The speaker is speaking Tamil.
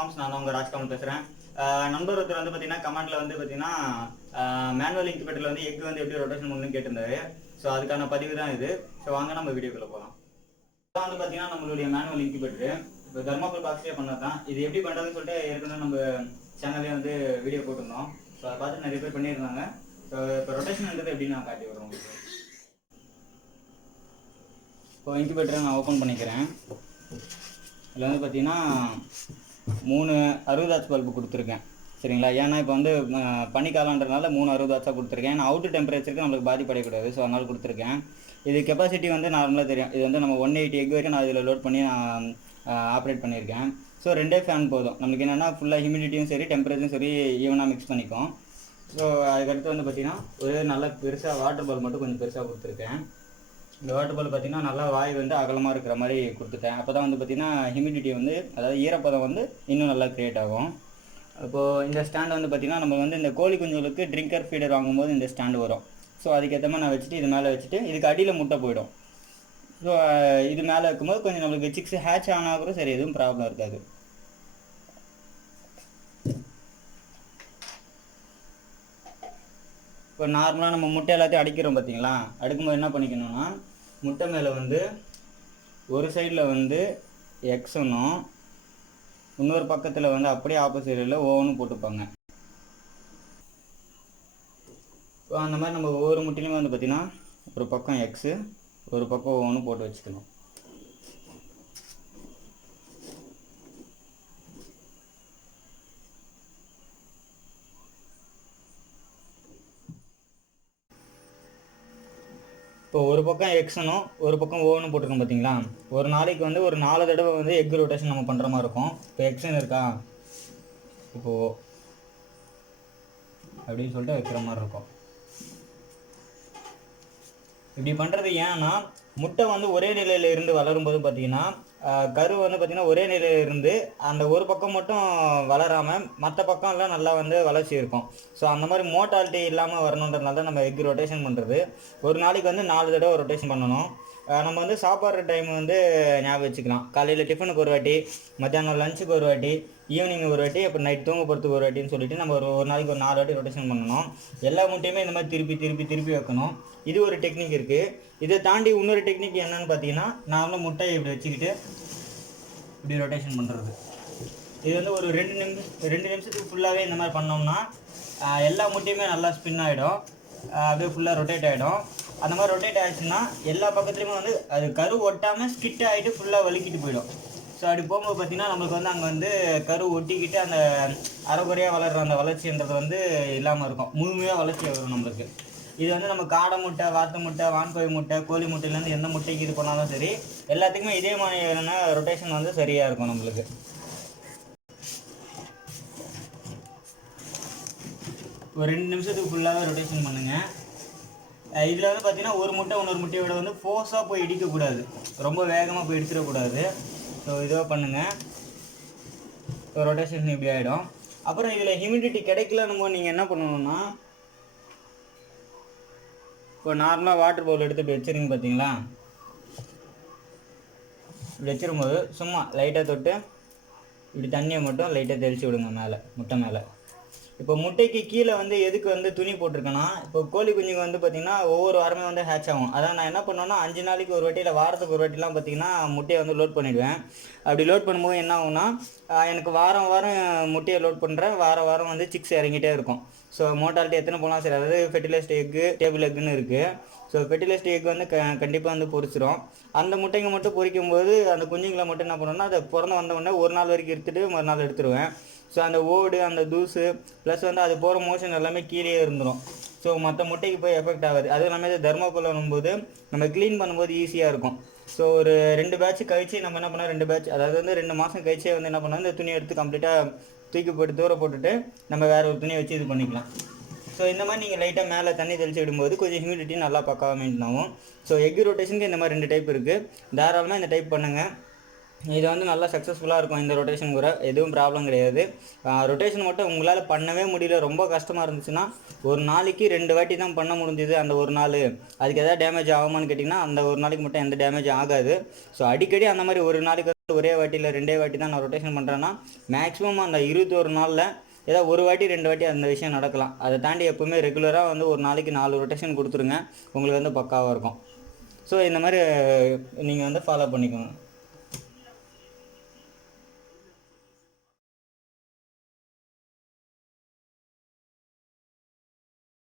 ஃபார்ம்ஸ் நான் உங்கள் ராஜ்கமல் பேசுகிறேன் நண்பர் ஒருத்தர் வந்து பார்த்தீங்கன்னா கமெண்ட்ல வந்து பார்த்தீங்கன்னா மேனுவல் இன்குபேட்டரில் வந்து எக் வந்து எப்படி ரொட்டேஷன் பண்ணணும்னு கேட்டிருந்தாரு. ஸோ அதுக்கான பதிவு தான் இது. ஸோ வாங்க நம்ம வீடியோக்குள்ளே போகலாம் இப்போ வந்து பார்த்தீங்கன்னா நம்மளுடைய மேனுவல் இன்குபேட்டர் இப்போ தர்மாபுல் பாக்ஸ்லேயே பண்ணது தான் இது எப்படி பண்ணுறதுன்னு சொல்லிட்டு ஏற்கனவே நம்ம சேனல்லே வந்து வீடியோ போட்டிருந்தோம். ஸோ அதை பார்த்து நிறைய பேர் பண்ணியிருந்தாங்க. ஸோ இப்போ ரொட்டேஷன்ன்றது எப்படி நான் காட்டி வரோம் உங்களுக்கு? இப்போ இன்குபேட்டரை நான் ஓப்பன் பண்ணிக்கிறேன். இதில் வந்து பார்த்தீங்கன்னா மூணு அறுபதாச்சு பல்பு கொடுத்துருக்கேன். சரிங்களா? ஏன்னா இப்போ வந்து அஹ், மூணு அறுபதாச்சா கொடுத்துருக்கேன். ஏன்னா அவுட் டெம்பரேச்சருக்கு நம்மளுக்கு பாதிப்படையக்கூடாது. ஸோ அதனால கொடுத்துருக்கேன். இது கெப்பாசிட்டி வந்து நார்மலாக தெரியும். இது வந்து நம்ம ஒன் எயிட்டி எக் வரைக்கும் நான் இதில் லோட் பண்ணி நான் ஆப்ரேட் பண்ணியிருக்கேன். ஸோ ரெண்டே ஃபேன் போதும். நம்மளுக்கு என்னென்னா ஃபுல்லாக ஹியூமிடிட்டியும் சரி டெம்பரேச்சரும் சரி ஈவனாக மிக்ஸ் பண்ணிக்கும். ஸோ அதுக்கடுத்து வந்து பார்த்தீங்கன்னா ஒரு நல்ல பெருசாக வாட்டர் பால் மட்டும் கொஞ்சம் பெருசாக கொடுத்துருக்கேன். இந்த வாட்டர் பால் பார்த்தீங்கன்னா நல்லா வாய் வந்து அகலமாக இருக்கிற மாதிரி கொடுத்துட்டேன். அப்போ தான் வந்து பார்த்தீங்கன்னா ஹியூமிடிட்டி வந்து அதாவது ஈரப்பதம் வந்து இன்னும் நல்லா க்ரியேட் ஆகும். இப்போது இந்த ஸ்டாண்ட் வந்து பார்த்தீங்கன்னா நம்ம வந்து இந்த கோழி குஞ்சுகளுக்கு ட்ரிங்கர் ஃபீடர் வாங்கும்போது இந்த ஸ்டாண்டு வரும். ஸோ அதுக்கேற்ற மாதிரி நான் வச்சுட்டு இது மேலே வச்சுட்டு இதுக்கு அடியில் முட்டை போயிடும். ஸோ இது மேலே இருக்கும்போது கொஞ்சம் நம்மளுக்கு சிக்ஸ் ஹேட்ச் ஆனால் கூட சரி எதுவும் ப்ராப்ளம் இருக்காது. இப்போ நார்மலாக நம்ம முட்டை எல்லாத்தையும் அடிக்கிறோம் பார்த்தீங்களா? அடுக்கும்போது என்ன பண்ணிக்கணும்னா முட்டை மேலே வந்து ஒரு சைடில் வந்து எக்ஸனும் இன்னொரு பக்கத்தில் வந்து அப்படியே ஆப்போசிட்டில் ஓவனும் போட்டுப்பாங்க. இப்போ அந்த மாதிரி நம்ம ஒவ்வொரு முட்டையிலுமே வந்து பார்த்திங்கன்னா ஒரு பக்கம் எக்ஸு ஒரு பக்கம் ஓவனும் போட்டு வச்சுக்கணும். இப்போ ஒரு பக்கம் எக்ஸனும் ஒரு பக்கம் ஓவனும் போட்டிருக்கோம் பார்த்தீங்களா ஒரு நாளைக்கு வந்து ஒரு நாலு தடவை வந்து எக் ரொட்டேஷன் நம்ம பண்ணுற மாதிரி இருக்கும். இப்போ எக்ஸன் இருக்கா? இப்போது அப்படின்னு சொல்லிட்டு வைக்கிற மாதிரி இருக்கும். இப்படி பண்ணுறது ஏன்னா முட்டை வந்து ஒரே நிலையில இருந்து வளரும்போது பார்த்தீங்கன்னா கரு வந்து பார்த்தீங்கன்னா ஒரே நிலையில இருந்து அந்த ஒரு பக்கம் மட்டும் வளராமல் மற்ற பக்கம்லாம் நல்லா வந்து வளர்ச்சி இருக்கும். ஸோ அந்த மாதிரி மோட்டாலிட்டி இல்லாமல் வரணுன்றதுனால தான் நம்ம எக் ரொட்டேஷன் பண்ணுறது ஒரு நாளைக்கு வந்து நாலு தடவை ரொட்டேஷன் பண்ணணும். நம்ம வந்து சாப்பாடுற டைம் வந்து ஞாபகம் வச்சுக்கலாம். காலையில் டிஃபனுக்கு ஒரு வாட்டி மத்தியானம் லஞ்சுக்கு ஒரு வாட்டி ஈவினிங் ஒரு வாட்டி அப்புறம் நைட் தூங்க போகிறதுக்கு ஒரு வாட்டின்னு சொல்லிட்டு நம்ம ஒரு ஒரு நாளைக்கு ஒரு நாலு வாட்டி ரொட்டேஷன் பண்ணணும். எல்லா முட்டையுமே இந்த மாதிரி திருப்பி திருப்பி திருப்பி வைக்கணும். இது ஒரு டெக்னிக் இருக்குது இதை தாண்டி இன்னொரு டெக்னிக் என்னன்னு பார்த்தீங்கன்னா நான் முட்டையை இப்படி வச்சுக்கிட்டு இப்படி ரொட்டேஷன் பண்ணுறது இது வந்து ஒரு ரெண்டு நிமிஷம் ரெண்டு நிமிஷத்துக்கு ஃபுல்லாகவே இந்த மாதிரி பண்ணோம்னா எல்லா முட்டையுமே நல்லா ஸ்பின் ஆகிடும் அப்படியே ஃபுல்லாக ரொட்டேட் ஆகிடும் அந்த மாதிரி ரொட்டேட் ஆயிடுச்சுன்னா எல்லா பக்கத்துலையுமே வந்து அது கரு ஒட்டாமல் ஸ்கிட் ஆகிட்டு ஃபுல்லாக வலிக்கிட்டு போயிடும். ஸோ அப்படி போகும்போது பார்த்தீங்கன்னா நம்மளுக்கு வந்து அங்கே வந்து கரு ஒட்டிக்கிட்டு அந்த அரைகுறையாக வளர்கிற அந்த வளர்ச்சின்றது வந்து இல்லாமல் இருக்கும். முழுமையாக வளர்ச்சி வரும் நம்மளுக்கு. இது வந்து நம்ம காடை முட்டை வாத்து முட்டை வான்கோழி முட்டை கோழி முட்டையிலேருந்து எந்த முட்டைக்கு இது பண்ணாலும் சரி எல்லாத்துக்குமே இதே மாதிரியான ரொட்டேஷன் வந்து சரியாக இருக்கும் நம்மளுக்கு. ஒரு ரெண்டு நிமிஷத்துக்கு ஃபுல்லாகவே ரொட்டேஷன் பண்ணுங்கள் இதில் வந்து பார்த்தீங்கன்னா ஒரு முட்டை இன்னொரு முட்டையை விட வந்து ஃபோர்ஸாக போய் இடிக்கக்கூடாது. ரொம்ப வேகமாக போய் இடிச்சிடக்கூடாது ஸோ இதுவாக பண்ணுங்கள் ஸோ ரொட்டேஷன் இப்படி ஆகிடும் அப்புறம் இதில் ஹியூமிடிட்டி கிடைக்கலன்னு நீங்கள் என்ன பண்ணணும்னா இப்போ நார்மலாக வாட்டர் பவுல் எடுத்து இப்படி வச்சுருங்க பார்த்தீங்களா இப்படி வச்சிருக்கும்போது சும்மா லைட்டாக தொட்டு இப்படி தண்ணியை மட்டும் லைட்டாக தெளிச்சு விடுங்க மேலே முட்டை மேலே. இப்போ முட்டைக்கு கீழே வந்து எதுக்கு வந்து துணி போட்டிருக்கேன்னா இப்போ கோழி குஞ்சுங்க வந்து பார்த்தீங்கன்னா ஒவ்வொரு வாரமே வந்து ஹேட்ச் ஆகும். அதான் நான் என்ன பண்ணுவேன்னா அஞ்சு நாளைக்கு ஒரு வாட்டி இல்லை வாரத்துக்கு ஒரு வாட்டிலாம் பார்த்தீங்கன்னா முட்டையை வந்து லோட் பண்ணிடுவேன். அப்படி லோட் பண்ணும்போது என்ன ஆகும்னா எனக்கு வாரம் வாரம் முட்டையை லோட் பண்ணுறேன் வாரம் வாரம் வந்து சிக்ஸ் இறங்கிட்டே இருக்கும். ஸோ மோட்டாலிட்டி எத்தனை போகலாம் சரி அதாவது ஃபெர்டிலைஸ்ட் எக்கு டேபிள் எக்குன்னு இருக்குது ஸோ ஃபெர்டிலைஸ்ட் எக் வந்து க கண்டிப்பாக வந்து பொரிச்சிரும் அந்த முட்டைங்க மட்டும் பொரிக்கும் போது அந்த குஞ்சுங்களை மட்டும் என்ன பண்ணுவேன்னா அதை பிறந்து வந்த உடனே ஒரு நாள் வரைக்கும் எடுத்துகிட்டு மறுநாள் எடுத்துருவேன். ஸோ அந்த ஓடு அந்த தூசு ப்ளஸ் வந்து அது போகிற மோஷன் எல்லாமே கீழே இருந்துடும் ஸோ மற்ற முட்டைக்கு போய் எஃபெக்ட் ஆகாது. அதுவும் இல்லாமல் இது தர்மாக்கோல் போது நம்ம க்ளீன் பண்ணும்போது ஈஸியாக இருக்கும். ஸோ ஒரு ரெண்டு பேட்ச் கழிச்சு நம்ம என்ன பண்ணோம்? ரெண்டு பேட்ச் அதாவது வந்து ரெண்டு மாதம் கழிச்சே வந்து என்ன பண்ணோம்? இந்த துணியை எடுத்து கம்ப்ளீட்டாக தூக்கி போட்டு தூர போட்டுட்டு நம்ம வேறு ஒரு துணியை வச்சு இது பண்ணிக்கலாம். ஸோ இந்த மாதிரி நீங்கள் லைட்டாக மேலே தண்ணி தெளிச்சு விடும்போது கொஞ்சம் ஹியூமிடிட்டி நல்லா பக்காவாக மெயின்டைன் ஆகும். ஸோ எக் ரொட்டேஷனுக்கு இந்த மாதிரி ரெண்டு டைப் இருக்குது தாராளமாக இந்த டைப் பண்ணுங்கள் இது வந்து நல்லா சக்ஸஸ்ஃபுல்லாக இருக்கும் இந்த ரொட்டேஷன் கூட. எதுவும் ப்ராப்ளம் கிடையாது. ரொட்டேஷன் மட்டும் உங்களால் பண்ணவே முடியல. ரொம்ப கஷ்டமாக இருந்துச்சுன்னா ஒரு நாளைக்கு ரெண்டு வாட்டி தான் பண்ண முடிஞ்சுது அந்த ஒரு நாள். அதுக்கு எதாவது டேமேஜ் ஆகுமான்னு கேட்டிங்கன்னா அந்த ஒரு நாளைக்கு மட்டும் எந்த டேமேஜ் ஆகாது. ஸோ அடிக்கடி அந்த மாதிரி ஒரு நாளைக்கு வந்து ஒரே வாட்டியில் ரெண்டே வாட்டி தான் நான் ரொட்டேஷன் பண்ணுறேன்னா மேக்ஸிமம் அந்த இருபத்தொரு நாளில் ஏதாவது ஒரு வாட்டி ரெண்டு வாட்டி அந்த விஷயம் நடக்கலாம். அதை தாண்டி எப்போவுமே ரெகுலராக வந்து ஒரு நாளைக்கு நாலு ரொட்டேஷன் கொடுத்துருங்க. உங்களுக்கு வந்து பக்காவாக இருக்கும். ஸோ இந்த மாதிரி நீங்கள் வந்து ஃபாலோ பண்ணிக்கோங்க.